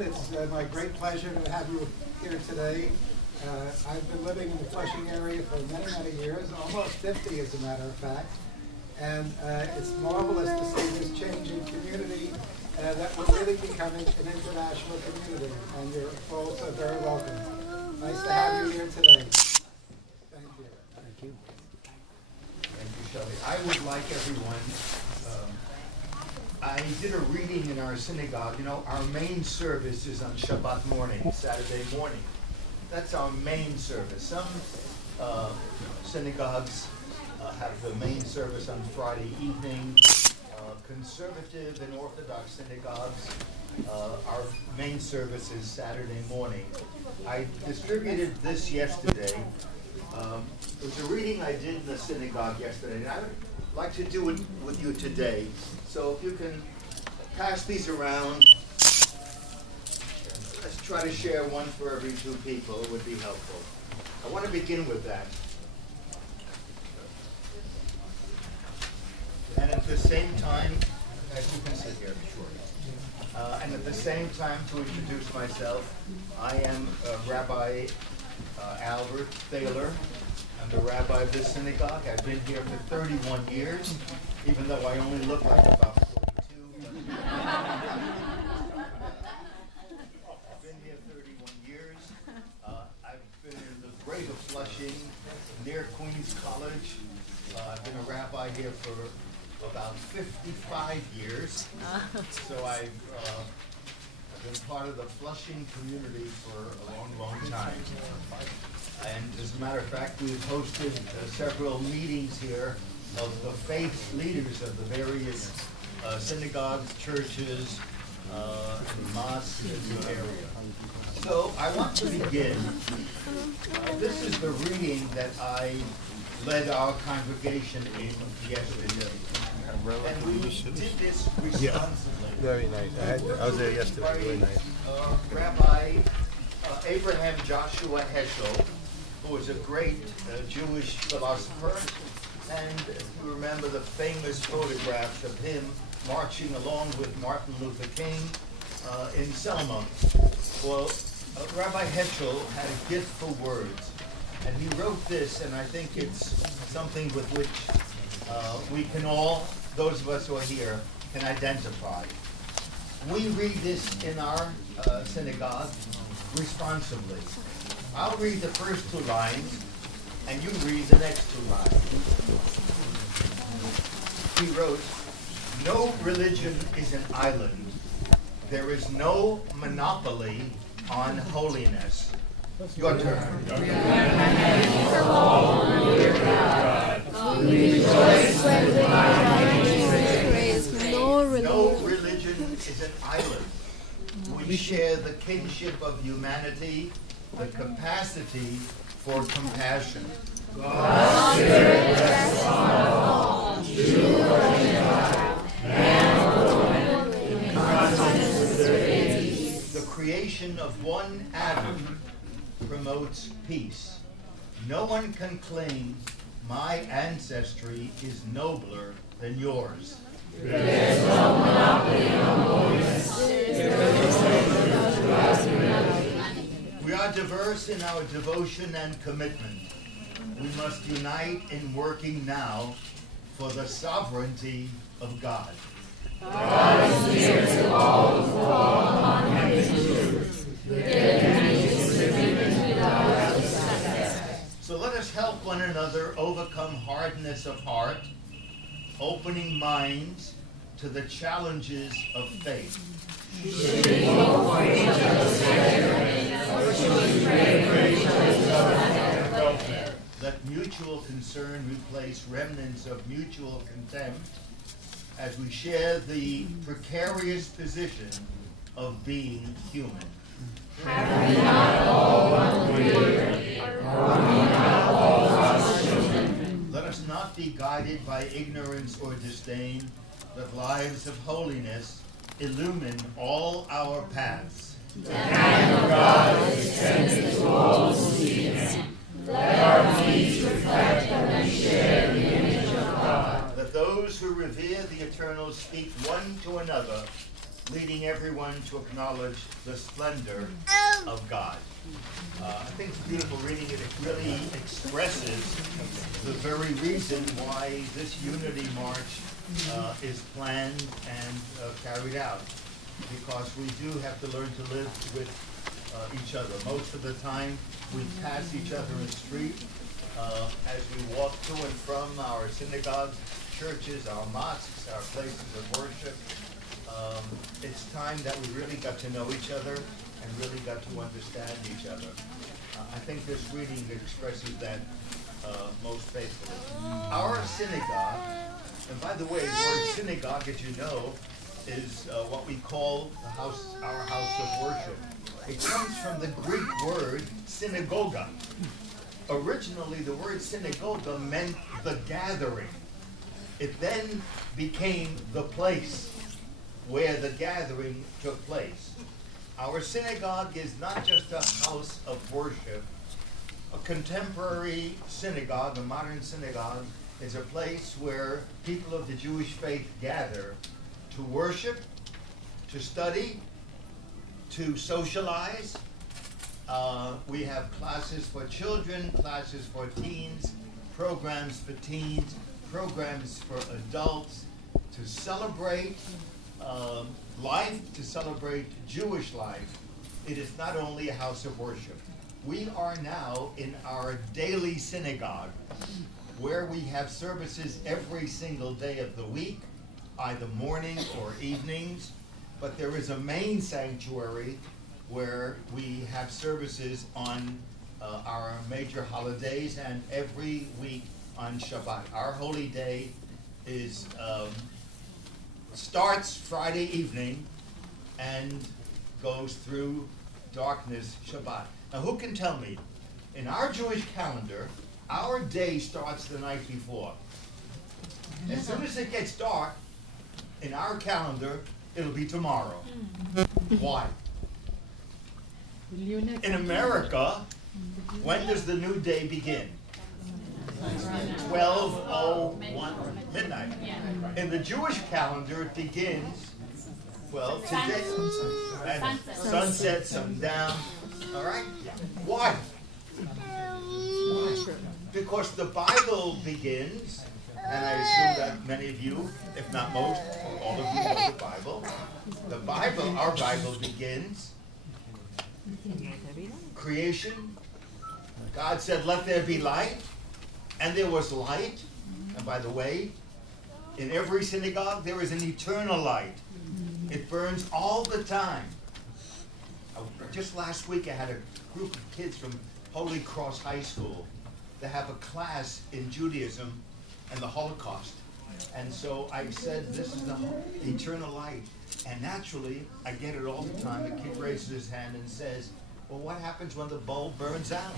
afternoon. It's my great pleasure to have you here today. I've been living in the Flushing area for many, many years, almost 50 as a matter of fact. And it's marvelous to see this changing community that we're really becoming an international community. And you're also very welcome. Nice to have you here today. Thank you. Thank you. Thank you, Shelby. I would like everyone, I did a reading in our synagogue. You know, our main service is on Shabbat morning, Saturday morning. That's our main service. Some synagogues have the main service on Friday evening. Conservative and Orthodox synagogues, our main service is Saturday morning. I distributed this yesterday. It was a reading I did in the synagogue yesterday, and I would like to do it with you today. So if you can pass these around, let's try to share one for every two people. It would be helpful. I want to begin with that. And at the same time, as you can sit here, sure. And at the same time, to introduce myself, I am Rabbi Albert Thaler. I'm the rabbi of this synagogue. I've been here for 31 years, even though I only look like about 42. I've been here 31 years. I've been in the greater Flushing, near Queens College. I've been a rabbi here for about 55 years. So I've been part of the Flushing community for a long, long time. And as a matter of fact, we've hosted several meetings here of the faith leaders of the various synagogues, churches, and mosques in the area. So I want to begin. This is the reading that I led our congregation in yesterday. And we did this responsibly. Very nice. I was there yesterday. Very nice. Rabbi Abraham Joshua Heschel, who was a great Jewish philosopher, and you remember the famous photographs of him marching along with Martin Luther King in Selma. Well, Rabbi Heschel had a gift for words, and he wrote this, and I think it's something with which we can all, those of us who are here, can identify. We read this in our synagogue responsibly. I'll read the first two lines, and you read the next two lines. He wrote, "No religion is an island. There is no monopoly on holiness." Your turn. No religion is an island. We share the kinship of humanity, the capacity for compassion. God's Spirit rests on all, Jew or Gentile, man or woman, in consonance with their deities. The creation of one Adam promotes peace. No one can claim my ancestry is nobler than yours. There is no monopoly on holiness. We are diverse in our devotion and commitment. We must unite in working now for the sovereignty of God. God is near to all who call upon Him in truth. So let us help one another overcome hardness of heart, opening minds to the challenges of faith. Let mutual concern replace remnants of mutual contempt as we share the precarious position of being human. Have we not all one Creator? Are we not all God's children? Let us not be guided by ignorance or disdain, but lives of holiness illumine all our paths. The hand of God is extended to all who seek Him. Let our deeds reflect that we share the image of God. Let those who revere the eternal speak one to another leading everyone to acknowledge the splendor of God. I think it's beautiful reading it. It really expresses the very reason why this Unity March is planned and carried out. Because we do have to learn to live with each other. Most of the time, we pass each other in the street as we walk to and from our synagogues, churches, our mosques, our places of worship. It's time that we really got to know each other and really got to understand each other. I think this reading expresses that most faithfully. Our synagogue, and by the way, the word synagogue, as you know, is what we call our house of worship. It comes from the Greek word synagogue. Originally, the word synagogue meant the gathering. It then became the place where the gathering took place. Our synagogue is not just a house of worship. A contemporary synagogue, a modern synagogue, is a place where people of the Jewish faith gather to worship, to study, to socialize. We have classes for children, classes for teens, programs for teens, programs for adults, to celebrate life, to celebrate Jewish life. It is not only a house of worship. We are now in our daily synagogue, where we have services every single day of the week, either morning or evenings, but there is a main sanctuary where we have services on our major holidays and every week on Shabbat. Our holy day is starts Friday evening and goes through darkness Shabbat. Now who can tell me, in our Jewish calendar, our day starts the night before. As soon as it gets dark, in our calendar, it'll be tomorrow. Why? In America, when does the new day begin? 12:01 midnight. In the Jewish calendar, it begins, well, today, and sunset, sundown. All right? Why? Because the Bible begins, and I assume that many of you, if not most, all of you know the Bible. The Bible, our Bible begins, creation. God said, let there be light, and there was light. And by the way, in every synagogue, there is an eternal light. It burns all the time. Just last week, I had a group of kids from Holy Cross High School to have a class in Judaism and the Holocaust. And so I said, this is the eternal light. And naturally, I get it all the time. The kid raises his hand and says, well, what happens when the bulb burns out?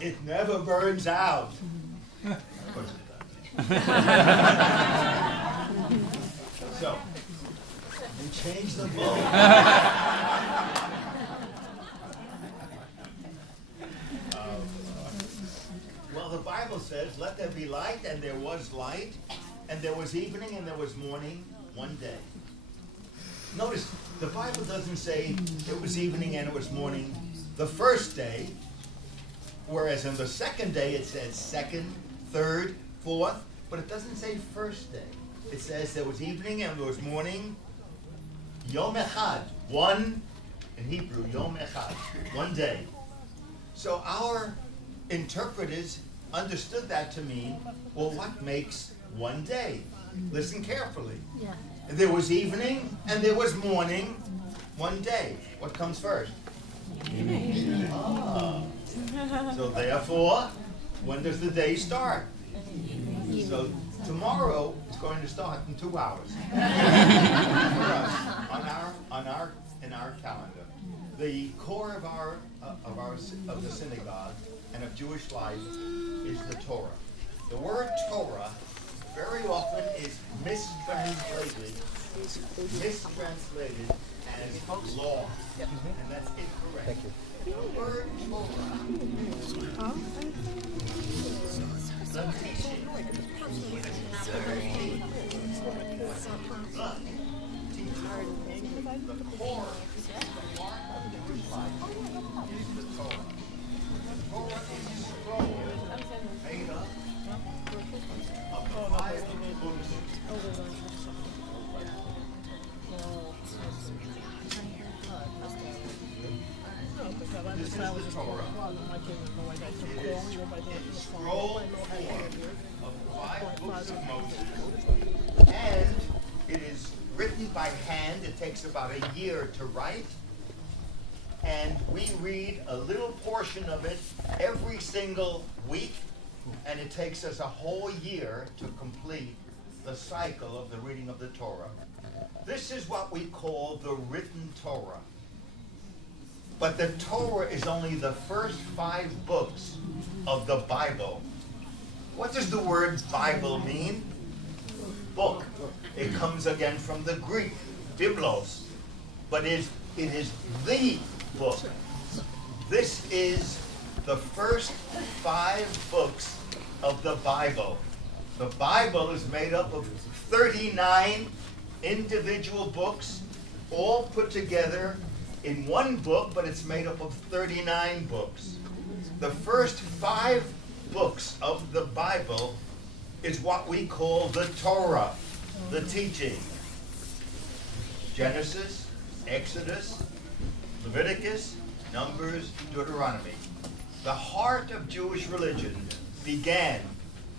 It never burns out. Of course it does. So, we change the bulb. Well, the Bible says, let there be light, and there was light, and there was evening, and there was morning, one day. Notice, the Bible doesn't say it was evening and it was morning the first day, whereas on the second day it says second, third, fourth, but it doesn't say first day. It says there was evening and there was morning, Yom Echad, one, in Hebrew, Yom Echad, one day. So our interpreters understood that to mean, well, what makes one day? Listen carefully. Yeah. There was evening and there was morning, one day. What comes first? Evening. Ah. So therefore, when does the day start? So tomorrow is going to start in 2 hours for us in our calendar. The core of the synagogue and of Jewish life is the Torah. The word Torah very often is mistranslated as law, and that's incorrect. Thank you. The word Torah the teaching. The core, the heart of Jewish life is the Torah. The Torah is a scroll made up of the 5 books. This is the Torah. It is in scroll form of 5 books of Moses, and it is written by hand. It takes about a year to write, and we read a little portion of it every single week, and it takes us a whole year to complete the cycle of the reading of the Torah. This is what we call the written Torah. But the Torah is only the first 5 books of the Bible. What does the word Bible mean? Book. It comes again from the Greek, biblos. But it is the book. This is the first 5 books of the Bible. The Bible is made up of 39 individual books, all put together in one book, but it's made up of 39 books. The first 5 books of the Bible is what we call the Torah, the teaching. Genesis, Exodus, Leviticus, Numbers, Deuteronomy. The heart of Jewish religion began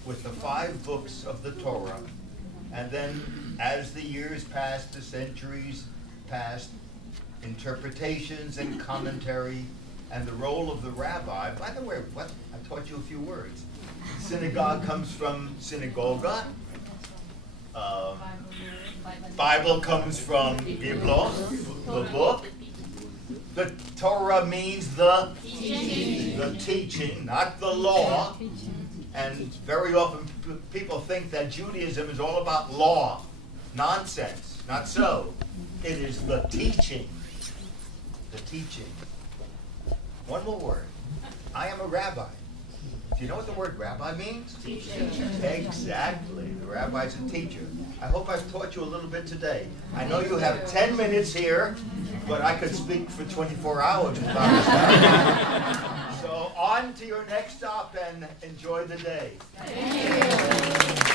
with the 5 books of the Torah, and then as the years passed, the centuries passed, interpretations and commentary, and the role of the rabbi. By the way, I taught you a few words. Synagogue comes from synagoga. Bible comes from biblos, the book. The Torah means the teaching, not the law. And very often people think that Judaism is all about law. Nonsense. Not so. It is the teaching. The teaching. One more word. I am a rabbi. Do you know what the word rabbi means? Teacher. Exactly. The rabbi is a teacher. I hope I've taught you a little bit today. I know you have 10 minutes here, but I could speak for 24 hours without stopping. So on to your next stop and enjoy the day. Thank you.